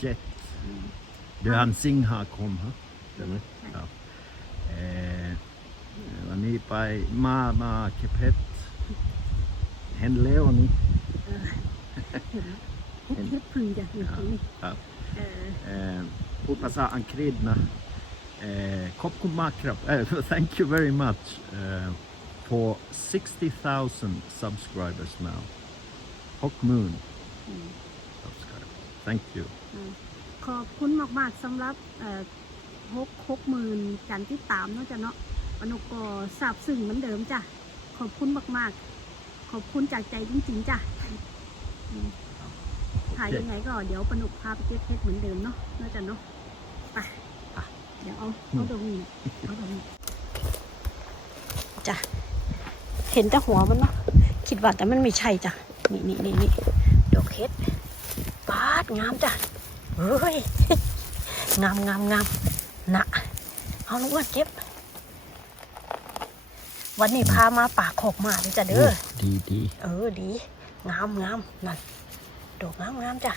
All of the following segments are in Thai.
ที่เจ็ดเดือนสิงหาคมฮะใช่ไหมครับเอ่อวันนี้ไปมามาเคเพชรเห็นแล้ววันนี้เออเห็นเฮ็ดพึ่งจ้ะอยู่ตรงนี้ครับเออเอ่อพูดภาษาอังกฤษนะเอ่อขอบคุณมากครับเอ่อ thank you very much uh, for 60,000 subscribers now หกหมื่น อืม subscribers thank you อืมขอบคุณมาก ๆสำหรับเอ่อหกหกหมื่นการที่ตามเนาะจ้ะเนาะปนุกก็ซาบซึ้งเหมือนเดิมจ้ะ ขอบคุณมาก ๆ ขอบคุณจากใจจริง ๆ จ้ะอืมถ่ายยังไงก็เดี๋ยวปนุกพาไปเก็บเพชรเหมือนเดิมเนาะเนาะจ้ะเนาะไปเดี๋ยวเอาเอาตรงนี้เอาตรงนี้จ้ะเห็นแต่หัวมันเนาะคิดว่าแต่มันไม่ใช่จ้ะนี่นี่นี่นี่ดอกเห็ดปา ดงามจ้ะเฮ้ยงามงามงามนะเอาลูกว่าเก็บ วันนี้พามาป่าโขกมาเลยจ้ะเด้อดีดีเออดีงามงามนั่นดอกงามงามจ้ะ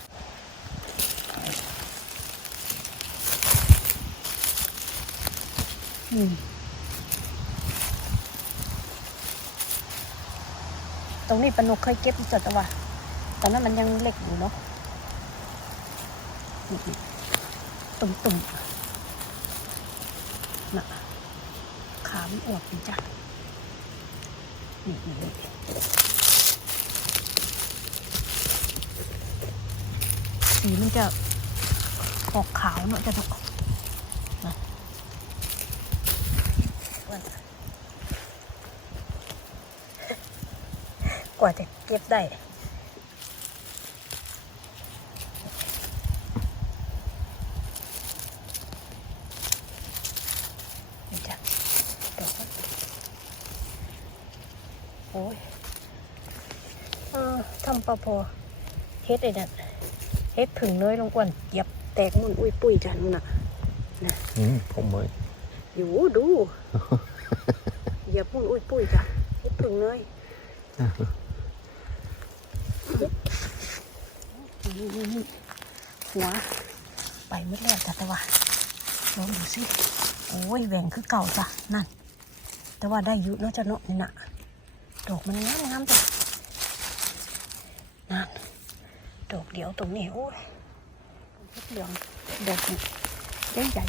อืมตรงนี้ปนุกเคยเก็บอยู่จ้ะแต่ว่าตอนนั้นมันยังเล็กอยู่เนาะนี่ ตุ่มตุ่มๆน่ะขาไมันอวบดีจ้ะนี่นี่นี่สีมันจะออกขาวเนอะจะถูกนะกว่าจะเก็บได้นี่จ้ะดอกมันโอ้ยเออทำปลาพอเฮ็ดไอ้นั่นเฮ็ดผึ่งเนยลงกวนเหยียบแตกมุ่นอุ้ยปุ้ยจ้ะนู่นน่ะอืมผมเลยอยู่ดูเหยียบมุ่นอุ้ยปุ้ยจ้ะเฮ็ดผึ่งเนยนี่นี่นี่หัวไปหมืดแล้วจ้ะแต่ว่าลองดูสิโอ้ยแหว่งคือเก่าจ้ะนั่น แต่ว่าได้อยุเนาะจ้ะเนาะนี่น่ะ ดอกมันงามงามๆจ้ะนั่นดอกเดียวตรงนี้โอ้ยเหลืองดอกนี้ใหญ่ใหญ่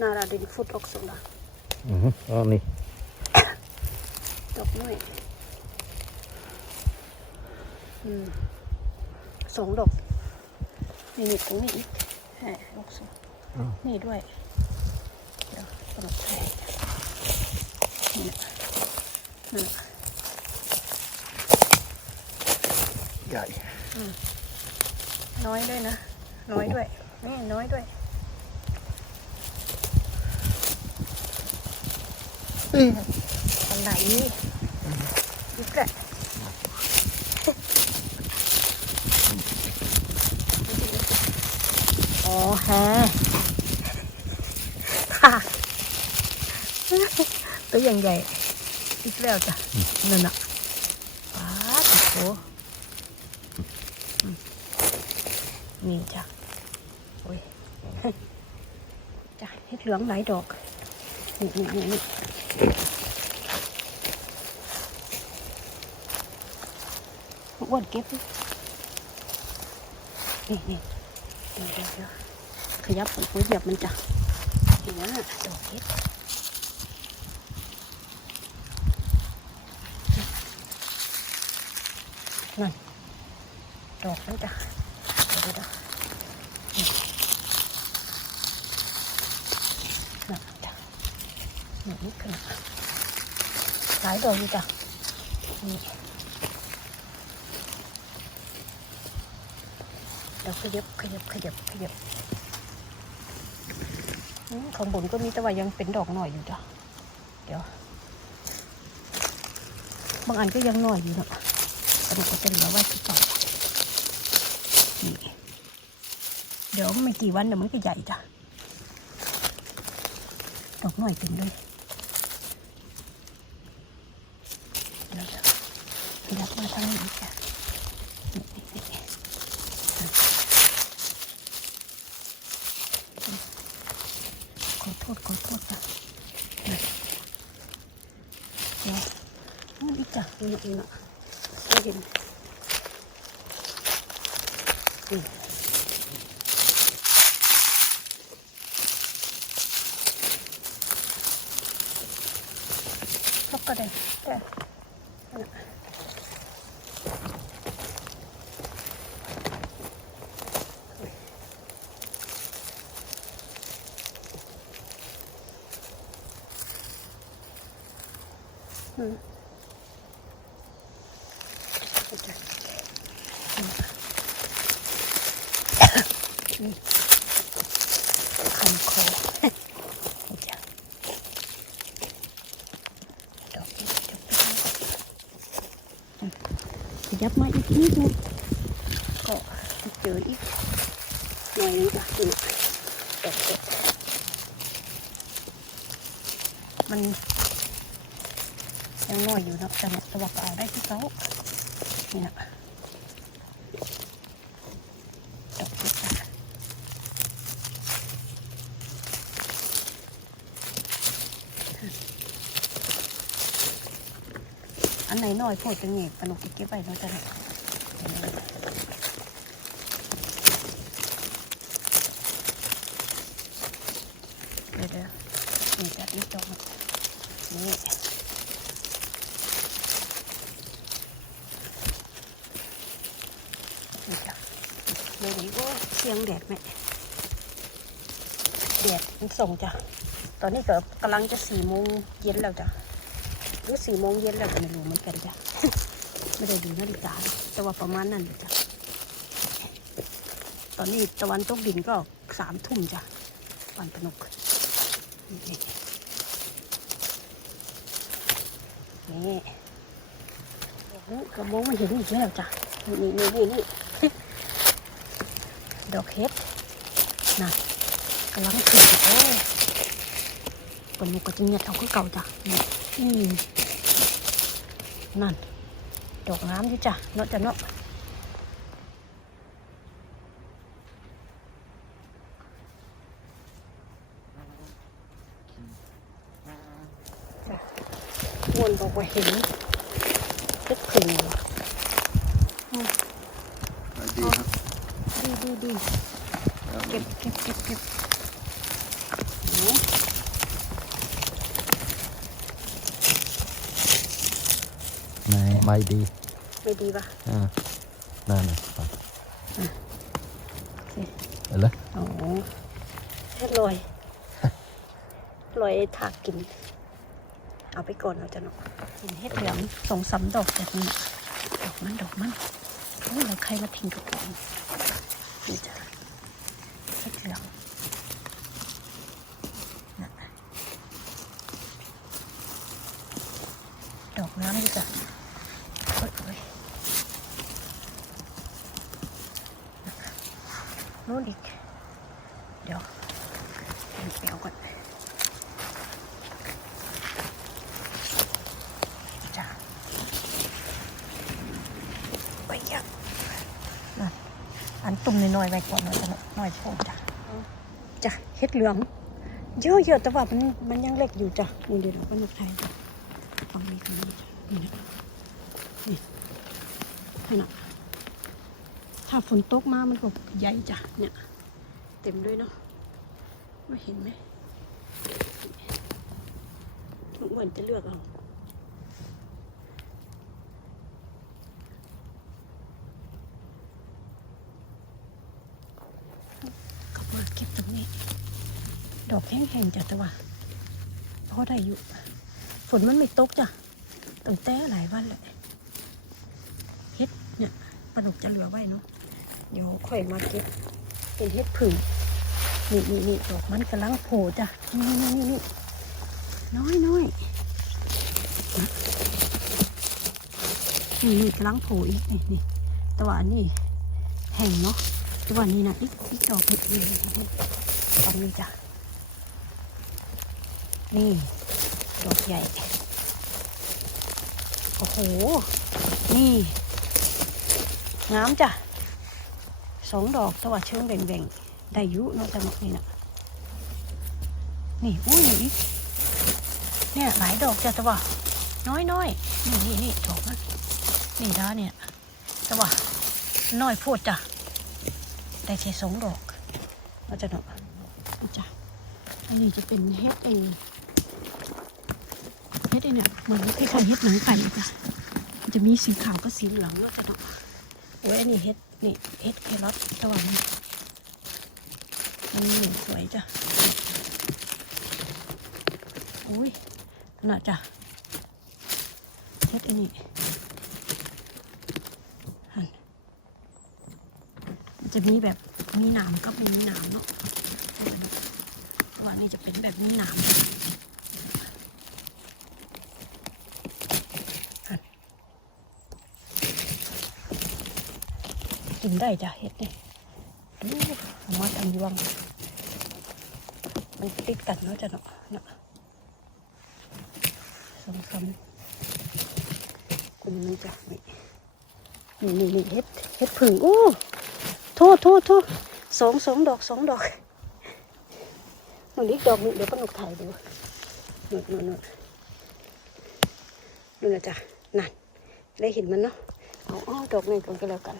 นาราดินฟุตออกสละอืมอ๋อนี่ดอกน้อยอืมสองดอกนี่นี่ตรงนี้อีกแหมดอกสองนี่ด้วย ใหญ่น้อยด้วยนะ น้อยด้วยนี่น้อยด้วยอันไหนนี่อีกแหละอ๋อแฮค่ะตัว อย่างใหญ่ อีกแล้วจ้ะนั่นน่ะป้าดโอ้โหนี่จ้ะโอ้ยจ้ะเห็ดเหลืองหลายดอกนี่นี่นี่นี่อ้วนเก็บดินี่นี่เดี๋ยวเดี๋ยวเดี๋ยวขยับผมเหยียบมันจ้ะนี่นะดอกเห็ด นั่นดอกมันจ้ะเดี๋ยวดี๋ยวเดี๋ยวนี่นจ้ะนี่นี่ขึ้นหลายดอกอยู่จ้ะนี่เดี๋ยวขยับขยับขยับขยับข้างบนก็มีแต่ว่ายังเป็นดอกหน่อยอยู่จ้ะเดี๋ยว บางอันก็ยังหน่อยอยู่เนาะ กระดูกก็จะเหลือไว้ที่ต่อนี่เดี๋ยวไม่กี่วันเดี๋ยวมันก็ใหญ่จ้ะดอกหน่อยเต็มเลย ยับมาทางนี้จ้ะนี่นี่นี่ขอโทษขอโทษจ้ะนี่เดี๋ยวนี่อีกจ้ะนี่นี่นะไม่เห็น นี่ลกก็ได้แต่อืมนี่คันคอนี่จ้ะ ดอกนี้ดอกนี้ขยับมาอีกนิดนึงก็จะเจออีกหน่อยนึงจ้ะนี่ดอกเห็ด มันยังน้อยอยู่นะแต่เนี่ยแต่ว่าก็เอาได้ที่เขานี่นะดอกเห็ดจ้ะอันไหนน้อยโพดจังเงียบปนุกเก็บไว้เนาะจ้ะเนี่ยเดี๋ยวเดี๋ยวนี่จ้ะนี่ดอกมันนี่นี่จ้ะเดี๋ยวนี้ก็เสียง แดดมแดดมันส่งจ้ะ ตอนนี้ก็กำลังจะสี่โมงเย็นแล้วจ้ะ หรือสี่โมงเย็นแล้วก็ไม่รู้เหมือนกันจ้ะ ไม่ได้ดูนาฬิกาแต่ว่าประมาณนั้นจ้ะ ตอนนี้ตะวันตกดินก็สามทุ่มจ้ะวันพนกนี่นี่กระมองมันเห็นอีกแล้วจ้ะ นี่นี่นี่นี่ ดอกเห็ดน่ะกำลังขึ้นโอ้ยปนกก็จะเงียบเอาคือเก่าจ้ะนี่อืมนั่น ดอกงามอยู่จ้ะเนาะจ้ะเนาะจ้ะวนบอกว่าเห็นเล็ดผึ่งว่ะ ดีครับ ดีดีดีเก็บเก็บเก็บเก็บโอ้ ไหนไม่ดีไม่ดีป่ะอ่านั่นนะครับโอเคเอาเลยโอ้เฮ็ดลอยลอยถากกิน เอาไปก่อนเอาจะเนาะกินเฮ็ดเหลืองสองสามดอกแบบนี้ดอกมันดอกมันโอ้ยเราใครมาทิ้งกระป๋องนี่จ้ะเฮ็ดเหลืองน่ะดอกน้ำดีจ้ะโอ้ยโอ้ย นู่นอีก เดี๋ยวเดี๋ยวเปลวก่อนจ้ะไปยังนั่นอันตุ่มน้อยๆไว้ก่อนหน่อยหน่อยโพดจ้ะจ้ะเฮ็ดเหลือง เยอะๆแต่ว่ามันมันยังเล็กอยู่จ้ะนี่เดี๋ยวเราก็นักไทยจ้ะฟังนี้กันนี่จ้ะนี่นะนี่ขนาด ถ้าฝนตกมามันก็ใหญ่จ้ะเนี่ยเต็มด้วยเนาะไม่เห็นไหมลุงอ้วนจะเลือกเอากลับมาเก็บตรงนี้ ดอกแห้งๆจ้ะแต่ว่าพอได้อยู่ ฝนมันไม่ตกจ้ะตั้งแต่หลายวันเลยเฮ็ดเนี่ยปลาดุกจะเหลือไว้เนาะ เดี๋ยวค่อยมาเก็บเป็นเฮ็ดผึ่งนี่นี่นี่ดอกมันกำลังโผล่จ้ะนี่นี่นี่นี่น้อยน้อยนี่นี่กำลังโผล่อีกนี่นี่แต่ว่าอันนี้แห้งเนาะแต่ว่านี่นะอีกอีกดอกเห็ดนี่ตอนนี้จ้ะนี่ดอกใหญ่โอ้โห นี่งามจ้ะ สองดอกแต่ว่าเชิงแบ่งๆได้ยุเนาะแต่เนาะนี่นะนี่อุ้ยเนี่ยหลายดอกจ้ะแต่ว่าน้อยน้อยนี่นี่นี่ดอกมันนี่ด้าเนี่ยแต่ว่าน้อยโพดจ้ะได้แค่สองดอกเอาจะเนาะเอาจ้ะอันนี้จะเป็นเฮ็ดเองเฮ็ดเองเนี่ยเหมือนคล้ายๆเฮ็ดหนังไก่จ้ะจะมีสีขาวกับสีเหลืองด้วจะเนาะโอ้ยอันนี้เฮ็ด นี่เฮ็ดแครอทตะวันมันนี่สวยจ้ะโอ้ยน่ะจ้ะเฮ็ดอันนี้หันมันจะมีแบบมีหนามกับไม่มีหนามเนาะตะวันนี้จะเป็นแบบมีหนามจ้ะ กิ นได้จ้ะเห็ดนี่ดูเอามาทำยวงมันติดกันเนาะจ้ะเนาะเนาะสองคำคุณมันจะนี่นี่นี่เห็ดเห็ดผึ่งอู้โทษโทษโทษสองสองดอกสองดอกมันอีกดอกหนึงเดี๋ยวป้าหนุกถ่ายดูนู่นนู่นนู่นนู่นนะจ้ะนั่นได้เห็นมันเนาะเอาเอดอกนึงก่อนก็แล้วกัน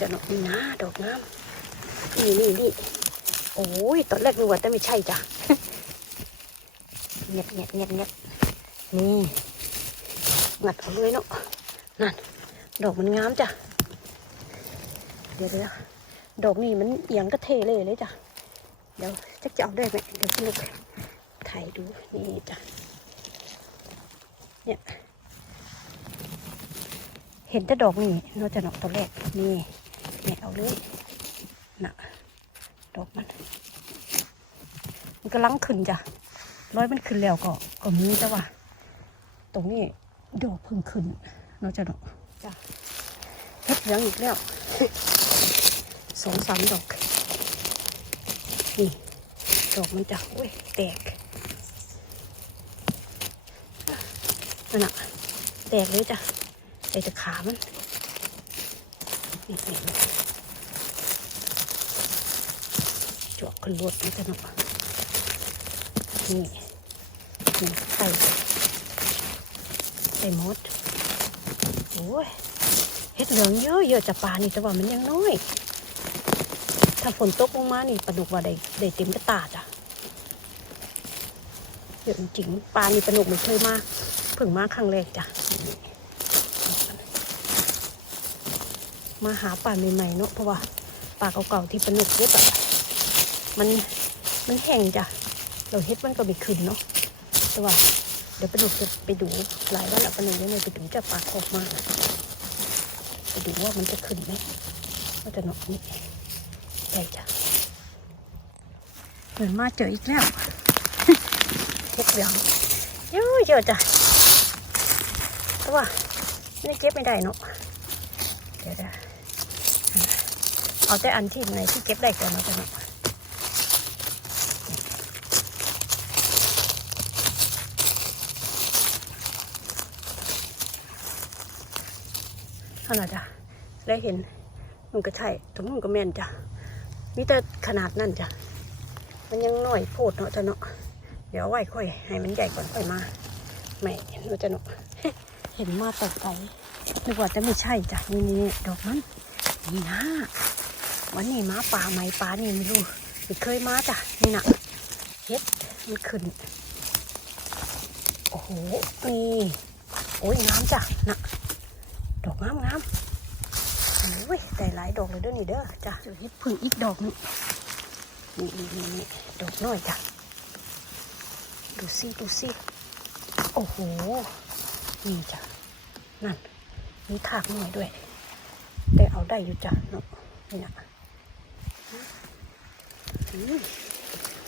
จะดอกนี่นะดอกน้ำนี่นี่นี่โอ้ยตอนแรกนึกว่าแต่ไม่ใช่จ้ะเงียบเงียบเงียบเงียบนี่งัดเอาเลยเนาะนั่นดอกมันงามจ้ะเดี๋ยวเดี๋ยวดอกนี่มันเอียงก็เทเลยเลยจ้ะเดี๋ยวจะจะเอาได้ไหมเดี๋ยวสนุกถ่ายดูนี่จ้ะเนี่ยเห็นแต่ดอกนี่เราจะดอกตัวแรกนี่ เนี่ยเอาเลยน่ะดอกมัน มันกำลังขึ้นจ้ะร้อยมันขึ้นแล้วก็ก็มีแต่ว่าตรงนี้ดอกเพิ่งขึ้นเราจะดอกจ้ะเฮ็ดเหลืองอีกแล้วสองสามดอกนี่ดอกมันจะโอ้ยแตกนั่นน่ะแตกเลยจ้ะไอ้ตะขามันนี่นี่นี่ จวกขึ้นรวดนี่กันเนาะนี่นี่ไข่ไข่มดโอ้ยเห็ดเหลืองเยอะเยอะจะปลานี่แต่ว่ามันยังน้อย ถ้าฝนตกลงมานี่ปลาดุกว่าได้ได้เต็มกระตาจ้ะเยอะจริงปลานี่ปลาดุกไม่เคยมาเพิ่งมาครั้งแรกจ้ะ มาหาป่าใหม่ๆเนาะเพราะว่าป่าเก่าๆที่ปนุกเก็บอะมันมันแห้งจ้ะเราเฮ็ดมันก็ไม่ขึ้นเนาะแต่ว่าเดี๋ยวปนุกจะไปดูหลายวันแล้วปนุกยังไม่ไปดูจากป่าออกมาไปดูว่ามันจะขึ้นไหมว่าจะเนาะนี่ได้จ้ะเหมือนมาเจออีกแล้วเฮ็ดเหลืองเยอะเยอะจ้ะแต่ว่าไม่ได้เก็บไม่ได้เนาะเดี๋ยวนะ เอาแต่อันที่ไหนที่เก็บได้ก่อนเราจะเนาะขนาดจ้ะได้เห็นมันก็ใช่ถุงมันก็แม่นจ้ะมีแต่ขนาดนั่นจ้ะมันยังน้อยโพดเนาะจ้ะเนาะเดี๋ยวเอาไว้ค่อยให้มันใหญ่ก่อนค่อยมาไม่เห็นว่าจะเนาะเห็นมาแต่ไกลนึกว่าจะไม่ใช่จ้ะนี่นี่ดอกมันนี่นะ วันนี้มาป่าไหมป่านี่ไม่รู้ไม่เคยมาจ้ะนี่นะเฮ็ดมันขึ้น โอ้โหนี่โอ้ยงามจ้ะนะดอกงามงามโอ้ยได้หลายดอกเลยเด้อนี่เด้อจ้ะเจอเฮ็ดพึ่งอีกดอกนึงนี่นี่นี่ดอกน้อยจ้ะดูสิดูสิโอ้โหนี่จ้ะนั่นมีถากหน่อยด้วย แต่เอาได้อยู่จ้ะเนาะนี่นะ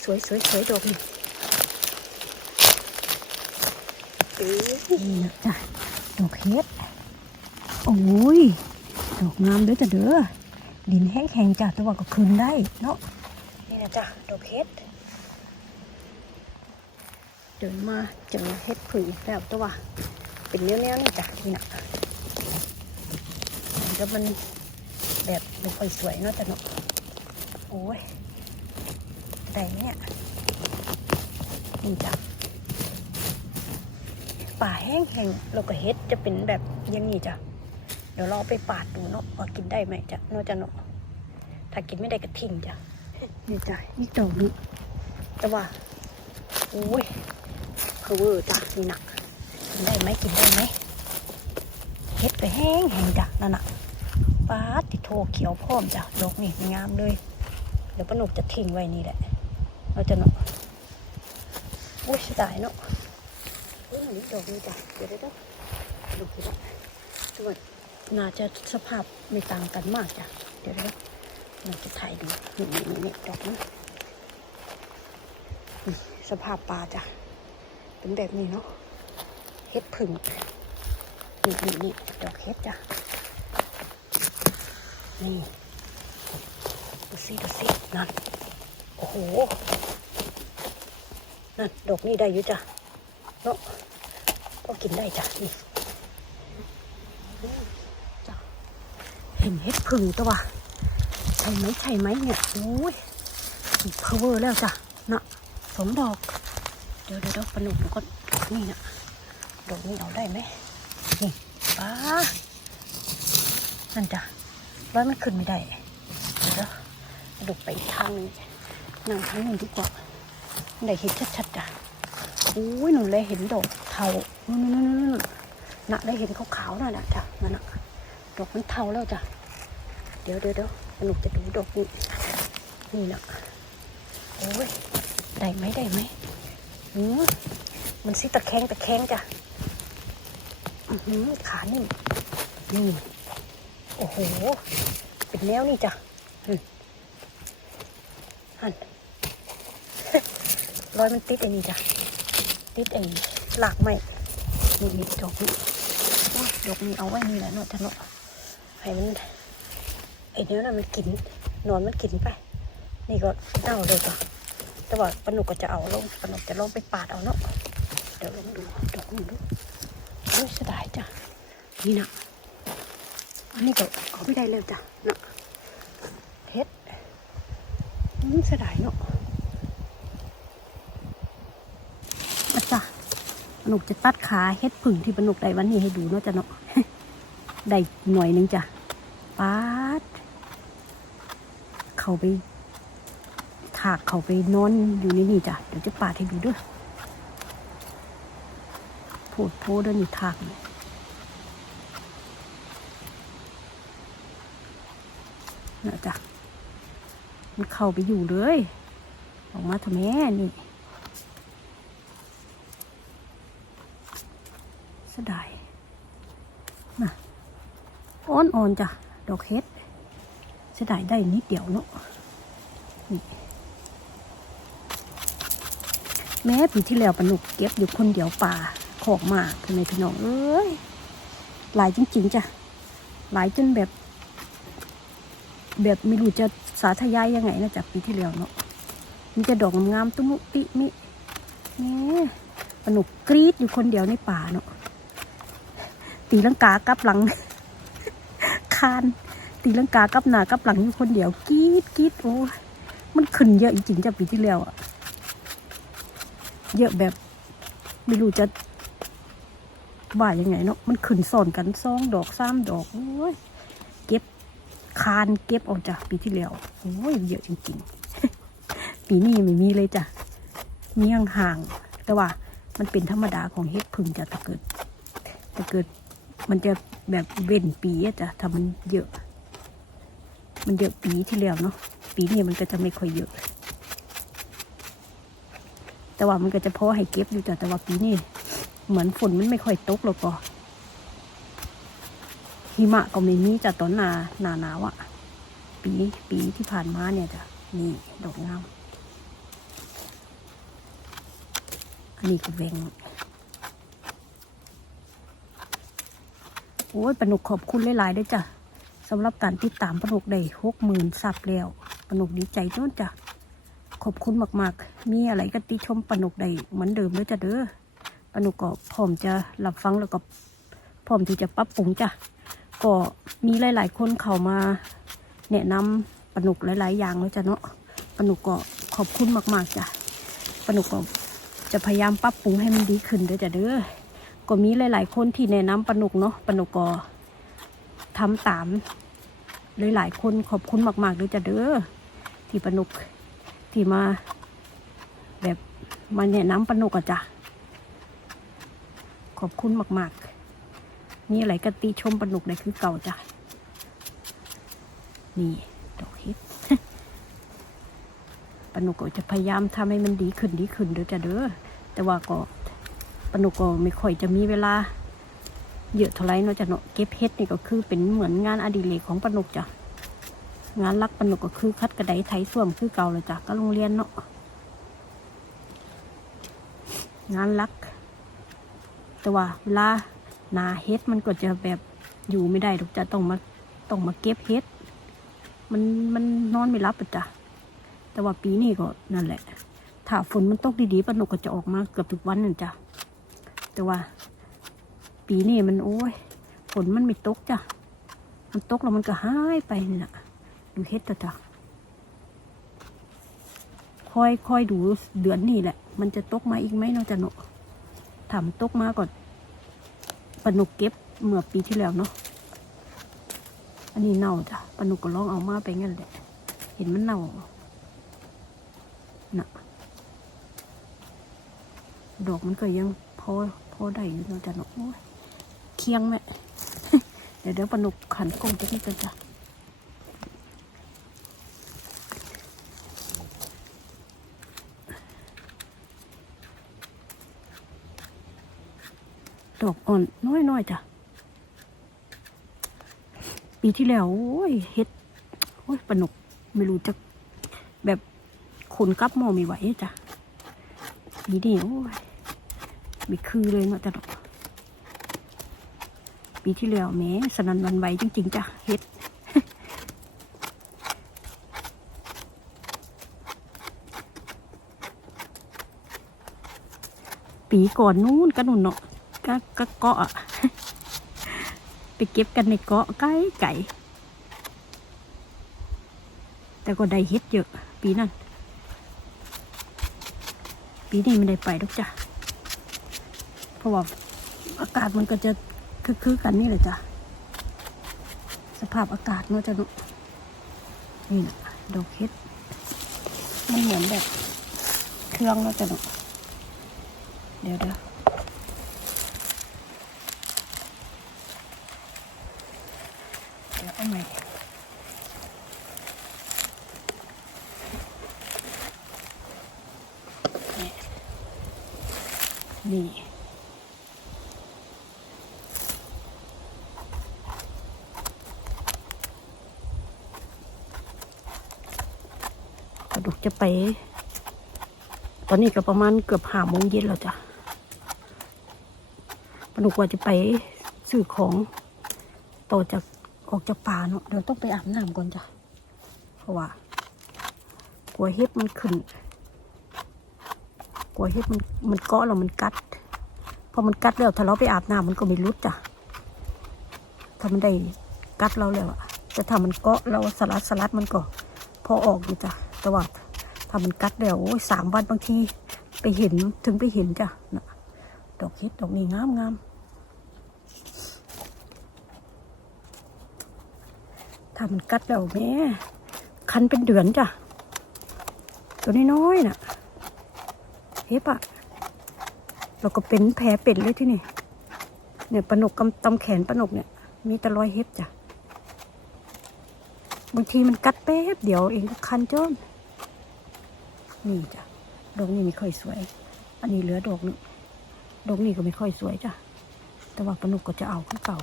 สวยสวยสวยดอกนี่เอ้ยนี่นะจ้ะดอกเฮ็ดโอ้ยดอกงามเด้อจ้ะเด้อดินแห้งๆจ้ะแต่ว่าก็คืนได้เนาะนี่นะจ้ะดอกเฮ็ดเดินมาเจอเฮ็ดผึ่งแล้วแต่ว่าเป็นเนื้อๆนี่จ้ะนี่นะแล้วมันแบบไม่ค่อยสวยเนาะจ้ะเนาะโอ้ย ได้ไหมเนี่ยนี่จ้ะป่าแห้งๆแล้วก็เฮ็ดจะเป็นแบบยังนี้จ้ะเดี๋ยวเราเอไปปาดดูเนาะว่ากินได้ไหมจ้ะเนาะจ้ะเนาะถ้ากินไม่ได้ก็ทิ้งจ้ะนี่จ้ะนี่ดอกนี้แต่ว่าโอ้ยเพอเวอร์จ้ะนี่หนักกินได้ไหมกินได้ไหมเฮ็ดก็แห้งแห้งจ้ะนั่นน่ะปาดติโทเขียวพร้อมจ้ะดอกนี่งามเลยเดี๋ยวปนุกจะทิ้งไว้นี่แหละ เราจะเนาะอุ้ยเสียดายเนาะอุ้ยอันนี้ดอกนี้จ้ะเดี๋ยวเดี๋ยวเดี๋ยวดูคิดว่าตัวน่าจะสภาพไม่ต่างกันมากจ้ะเดี๋ยวเดี๋ยวเราจะถ่ายดูนี่นี่นี่นี่ดอกนี้นี่สภาพปลาจ้ะเป็นแบบนี้เนาะเฮ็ดผึ่งนี่นี่นี่ดอกเฮ็ดจ้ะนี่ดูสิดูสินั่น โอ้โหนั่นดอกนี่ได้อยู่จ้ะเนาะก็กินได้จ้ะนี่จ้ะเห็นเฮ็ดผึ่งตัววะใช่ไหมใช่ไหมเนี่ยโอ้ยเพอเวอร์แล้วจ้ะน่ะสมดอก เดี๋ยวเดี๋ยวเดี๋ยวปนุ่มก็นี่นะดอกนี้เอาได้ไหมนี่ป้านั่นจ้ะว่ามันขึ้นไม่ได้เดี๋ยวดูไปอีกทางนึง นั่งทางนู้นดีกว่าได้เห็นชัดๆจ้ะอุ้ยหนูเลยเห็นดอกเทานู่นนู่นนู่นน่ะได้เห็นขาวๆนั่นน่ะจ้ะนั่นน่ะดอกมันเทาแล้วจ้ะเดี๋ยวเดี๋ยวเดี๋ยวหนูจะดูดอกนี้นี่น่ะโอ้ยได้ไหมได้ไหมอืมมันสิตะแคงตะแคงจ้ะอือหือขานี่นี่โอ้โหเป็นแนวนี่จ้ะอืมหัน ร้อยมันติดไอ้นี่จ้ะ ติดไอ้หลากไม้นี่นี่ดอกนี้ดอกนี้เอาไว้นี่แหละเนาะจ้ะเนาะให้มันไอ้เนี้ยน่ะมันกินนอนมันกินไป นี่ก็เน่าเลยจ้ะแต่ว่าปนุกก็จะเอาลงปนุกจะลงไปปาดเอาเนาะเดี๋ยวลองดูดอกนี้ดูโอ้ยเสียดายจ้ะนี่นะอันนี้ก็เอาไม่ได้เลยจ้ะเนาะเฮ็ดอืมเสียดายเนาะอาจ้ะป นุกจะตัดขาเฮ็ดผึ่งที่ปนุกได้วันนี้ให้ดูเนาะจ้ะเนาะได้หน่อยหนึงจ้ะปาด เขาไปถากเขาไปนอนอยู่ในนี่จ้ะเดี๋ยวจะปาดให้ดูด้วยโพดโพดเดินอยู่ทางนี่นะจ๊ะมันเข้าไปอยู่เลย ออกมาทำไมนี่ สยดายนะอ่อนๆจ้ะ ดอกเฮ็ดเสียดายได้นิดเดียวเนาะนี่แม้ปีที่แล้วปนุกเก็บอยู่คนเดียวป่าของมากทำไมพี่น้องเอ้ยหลายจริง ๆจ้ะหลายจนแบบ แบบไม่รู้จะสาธยายยังไงนะจากปีที่แล้วเนาะมันจะดอกงามๆตุ้มุติมินี่ปนุกกรีดอยู่คนเดียวในป่าเนาะ ตีลังกากับหลัง คาน ตีลังกากับหนากับหลังอยู่คนเดียวกรีดกรีดโอ้มันขึ้นเยอะจริงจากปีที่แล้วอะเยอะแบบไม่รู้จะว่ายังไงเนาะมันขึ้นซ้อนกันสองดอกสามดอกโอ้ยเก็บคานเก็บออกจากปีที่แล้วโอ้ยเยอะจริงๆ ปีนี้ไม่มีเลยจ้ะมีห่างๆแต่ว่ามันเป็นธรรมดาของเฮ็ดพึ่งจ้ะถ้าเกิดถ้าเกิด มันจะแบบเว้นปีอะจ้ะถ้ามันเยอะ มันเยอะปีที่แล้วเนาะปีนี้มันก็จะไม่ค่อยเยอะ แต่ว่ามันก็จะพอให้เก็บอยู่จ้ะแต่ว่าปีนี้เหมือนฝนมันไม่ค่อยตกหรอกก็หิมะก็ไม่มีจ้ะตอนหนาหนาหนาวอะปีปีที่ผ่านมาเนี่ยจ้ะนี่ดอกงามอันนี้ก็แวง โอ้ยปนุกขอบคุณหลายๆด้วยจ้ะสำหรับการติดตามปนุกได้หกหมื่นซับแล้วปนุกดีใจจ้นจ้ะขอบคุณมากๆ มีอะไรก็ติชมปนุกได้เหมือนเดิมด้วยจ้ะเด้อปนุก็พร้อมจะรับฟังแล้วก็พร้อมที่จะปรับปรุงจ้ะก็มีหลาย ๆ คนเข้ามาแนะนำปนุกหลาย ๆ อย่างแล้วจ้ะเนาะปนุก็ขอบคุณมาก ๆจ้ะปนุก็จะพยายามปรับปรุงให้มันดีขึ้นด้อจ้ะเด้อ ก็มีหลาย ๆ คนที่แนะนำปานุกเนาะปานุกก็ทำตามหลายๆคนขอบคุณมากๆเลยจ้ะเด้อที่ปานุกที่มา แบบมาแนะนำปานุกอะจ้ะขอบคุณมากๆ นี่อะไรกติชมปนุกเลยคือเก่าจ้ะนี่ดอกเห็ดปนุกก็จะพยายามทำให้มันดีขึ้นดีขึ้นเด้อจ้ะเด้อแต่ว่าก็ ปนุก็ไม่ค่อยจะมีเวลา เยอะเท่าไรเนาะจ้ะเนาะเก็บเห็ดนี่ก็คือเป็นเหมือนงานอดิเรกของปนุกจ้ะงานรักปนุกก็คือคัดกระไดไถส้วมคือเก่าเลยจ้ะก็โรงเรียนเนาะงานรัก แต่ว่าเวลาหนาเฮ็ดมันก็จะแบบอยู่ไม่ได้หรอกจะต้องมาต้องมาเก็บเฮ็ด มันมันนอนไม่รับอะจ้ะแต่ว่าปีนี้ก็นั่นแหละ ถ้าฝนมันตกดีๆปานกก็จะออกมาเกือบทุกวันนั่นจ้ะ แต่ว่า ปีนี้มันโอ้ยฝนมันไม่ตกจ้ะ มันตกแล้วมันก็หายไปนี่แหละดูเฮ็ดจ้ะจ้ะคอยคอยดูเดือนนี้แหละ มันจะตกมาอีกไหมเนาะจ้ะเนาะถามตกมาก่อนปนุกเก็บเมื่อปีที่แล้วเนาะ อันนี้เน่าจ้ะปนุกก็ลองเอามาไปงั้นแหละ เห็นมันเน่าน่ะ ดอกมันก็ยัง พอพอได้อยู่เนาะจ้ะเนาะโอ้ยเคียงแม่เดี๋ยวเดี๋ยวปนุกขันกล้องจะนี่กันจ้ะดอกอ่อนน้อยๆจ้ะ ปีที่แล้ว โอ้ยเฮ็ด โอ้ยปนุกไม่รู้จะแบบขนกลับมอไม่ไหวจ้ะปีนี้โอ้ย ม่คือเลยเนาะจ้ะดอกปีที่แล้วแม้สนันวันไหวจริง ๆจ้ะเฮ็ดปีก่อนนู้นก็นู่นเนาะก็ก็เกาะอะไปเก็บกันในเกาะไก่ไก่ แต่ก็ได้เฮ็ดเยอะ ปีนั้น ปีนี้ไม่ได้ไปหรอกจ้ะ เพราะว่าอากาศมันก็จะคือๆกันนี่แหละจ้ะ สภาพอากาศเนาะจะนาะนี่นะดอกเฮ็ดมันเหมือนแบบเครื่องแล้วจะนาะเดี๋ยวเดี๋ยวเดี๋ยวเอาใหม่นี่นี่กระดูก จะไป ตอนนี้ก็ประมาณเกือบห้าโมงเย็นแล้วจ้ะปนุกว่าจะไปซื้อของต่อจากออกจากป่าเนาะเดี๋ยวต้องไปอาบน้ำก่อนจ้ะ เพราะว่า กลัวเห็ดมันขึ้น กลัวเห็ดมันมันเกาะแล้วมันกัด พอมันกัดแล้วถ้าเราไปอาบน้ำมันก็ไม่รุดจ้ะ ถ้ามันได้กัดเราแล้วอะแต่ถ้ามันเกาะเราสลัดสลัดมันก็พอออกอยู่จ้ะ แต่ว่า ถ้ามันกัดแล้วโอ้ยสามวันบางทีไปเห็นถึงไปเห็นจ้ะนะดอกเห็ดดอกนี้งามงามถ้ามันกัดแล้วแม่คันเป็นเดือนจ้ะ ตัวน้อยๆน่ะเห็บอะแล้วก็เป็นแผลเป็นเลยที่นี่เนี่ยปนกกำตำแขนปนกเนี่ย มีแต่รอยเห็บจ้ะบางทีมันกัดแป๊บเดี๋ยวเองก็คันจน นี่จ้ะดอกนี้ไม่ค่อยสวย อันนี้เหลือดอกหนึงดอกนี้ก็ไม่ค่อยสวยจ้ะแต่ว่าปนุกก็จะเอาขึ้นเก่า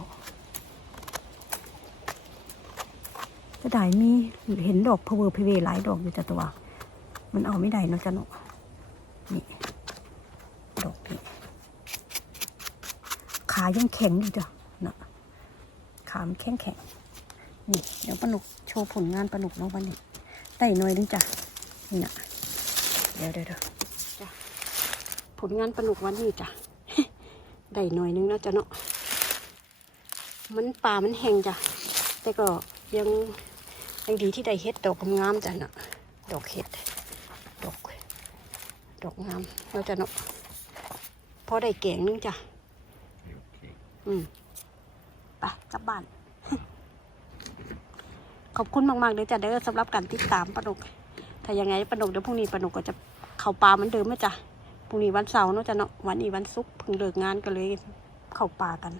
จะได้มีเห็นดอกพเวอร์พเวหลายดอกอยู่จ้ะแต่ว่ามันเอาไม่ได้นะจ้ะเนาะนี่ดอกนี้ขายังแข็งอยู่จ้ะนะขามันแข็งแข็งนี่เดี๋ยวปนุกโชว์ผลงานปนุกเนาะวันนี้ได้หน่อยนึงจ้ะนี่นะ เดี๋ยวเดี๋ยวเดี๋ยวจ้ะผลงานปนุกวันนี้จ้ะได้หน่อยนึงเนาะจ้ะเนาะมันป่ามันแห้งจ้ะแต่ก็ยังยังดีที่ได้เห็ดดอกงามๆจ้ะเนาะดอกเห็ดดอกดอกงามเนาะจ้ะเนาะพอได้แกงนึงจ้ะ Okay. อืมไปกลับบ้าน ขอบคุณมาก ๆ เลยจ้ะเด้อสำหรับการติดตามปนุก ถ้ายังไงปนกเดี๋ยวพรุ่งนี้ปนกก็จะเข้าป่าเหมือนเดิมไหมจ้ะพรุ่งนี้วันเสาร์เนาะจ้ะเนาะวันนี้วันศุกร์เพิ่งเลิกงานก็เลยเข้าป่ากัน